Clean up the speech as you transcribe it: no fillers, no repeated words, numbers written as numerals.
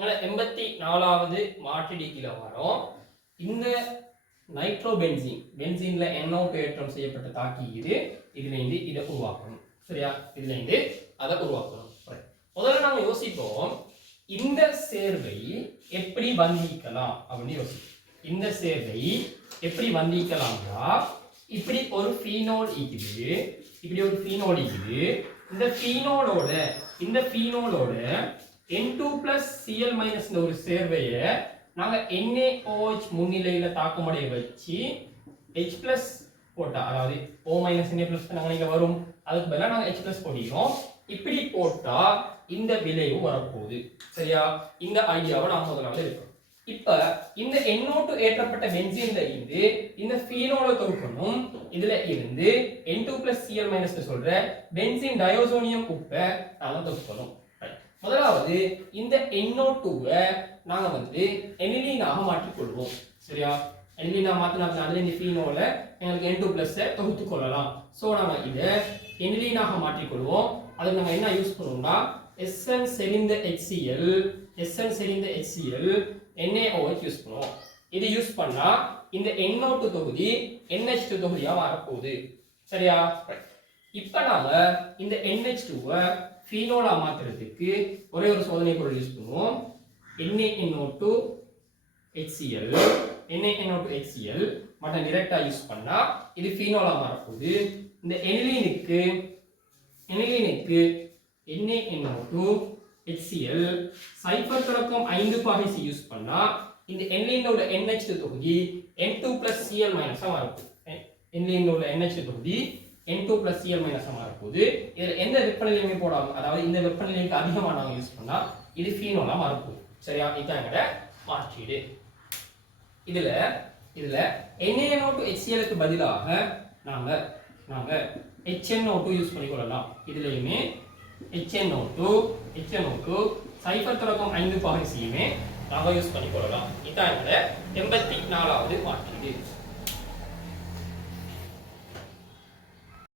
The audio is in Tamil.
எங்களை 84வது மாற்றீடுல வரோம். இந்த நைட்ரோபென்சீன் பென்சீன்ல NO2 ஏற்றம் செய்யப்பட்ட தாக்கி இதுல இருந்து இதை உருவாக்கணும். சரியா? இதுல இருந்து அதை உருவாக்கணும். முதல்ல நாங்க யோசிப்போம் இந்த சேர்வை எப்படி வந்திக்கலாம் அப்படின்னு யோசிப்போம். இந்த சேர்வை எப்படி வந்திக்கலாம்னா இப்படி ஒரு ஃபீனோல் இருக்குது, இப்படி ஒரு ஃபீனோல் இருக்குது. இந்த ஃபீனோலோட N2+Cl- ஒரு சேர்வையை நாங்க NaOH முன்னிலையில தாக்கமடைய வச்சு H+ போட்டா, அதாவது O- Na+ நாங்க இங்க வரும், அதுக்கு பதிலா நாங்க H+ போடுறோம். இப்படி போட்டா இந்த விளைவு வரப்போகுது. சரியா? இந்த ஐடியாவை நாம முதல்ல எடுக்கணும். இப்ப இந்த NO2 ஏற்றப்பட்ட பென்சீன்ல இருந்து இந்த ஃபீனோலை தொகுக்கணும். இதுல இருந்து N2+Cl- சொல்ற பென்சீன் டயோசோனியம் உப்பை நாம தொகுக்கணும். முதலாவது இந்த NO2-வை நாங்க எனிலீனாக மாற்றிக் கொள்வோம். சரியா? எனிலீனா மாத்தினால இந்த ஃபீனோலை எங்களுக்கு N2+ தொகுத்து கொள்ளலாம். சோ நாம இதை எனிலீனாக மாற்றிக் கொள்வோம். அதுக்கு நம்ம என்ன யூஸ் பண்ணுவோம்னா Sn செறிந்த HCl NaOH யூஸ் பண்ணுவோம். இது யூஸ் பண்ணா இந்த NO2 தொகுதி NH2 தொகுதியா மாறப்போகுது. சரியா? இப்ப நாம இந்த NH2-வை ஃபீனோலா மாத்துறதுக்கு ஒரே ஒரு சோதனை பொருள் யூஸ் பண்ணுவோம். NaNO2 HCl மட்டும் டைரக்டா யூஸ் பண்ணா இது ஃபீனோலா மாறப்போகுது. இந்த எனிலீனுக்கு NaNO2 HCl சைபர் தொடக்கம் 5 பாகை யூஸ் பண்ணா இந்த எனிலீனோட NH2 தொகுதி N2+Cl- மாறப்போகுது. எனிலீனோட NH2 தொகுதி N2+Cl- மாறப்போகுது. இதுல எந்த வெப்பநிலையுமே போடாம, அதாவது இந்த வெப்பநிலைக்கு அதிகமா நாம யூஸ் பண்ணா இது ஃபீனோலா மாறப்போகுது. சரியா? இதான் எங்கட மாற்றீடு. இதுல NaNO2 HCl-க்கு பதிலாக நாங்க HNO2 யூஸ் பண்ணிக்கொள்ளலாம். இதுலயுமே HNO2 சைபர் தொடக்கம் 5 பாகை நாங்க யூஸ் பண்ணிக்கொள்ளலாம். இதான் எங்கட 84வது மாற்றீடு.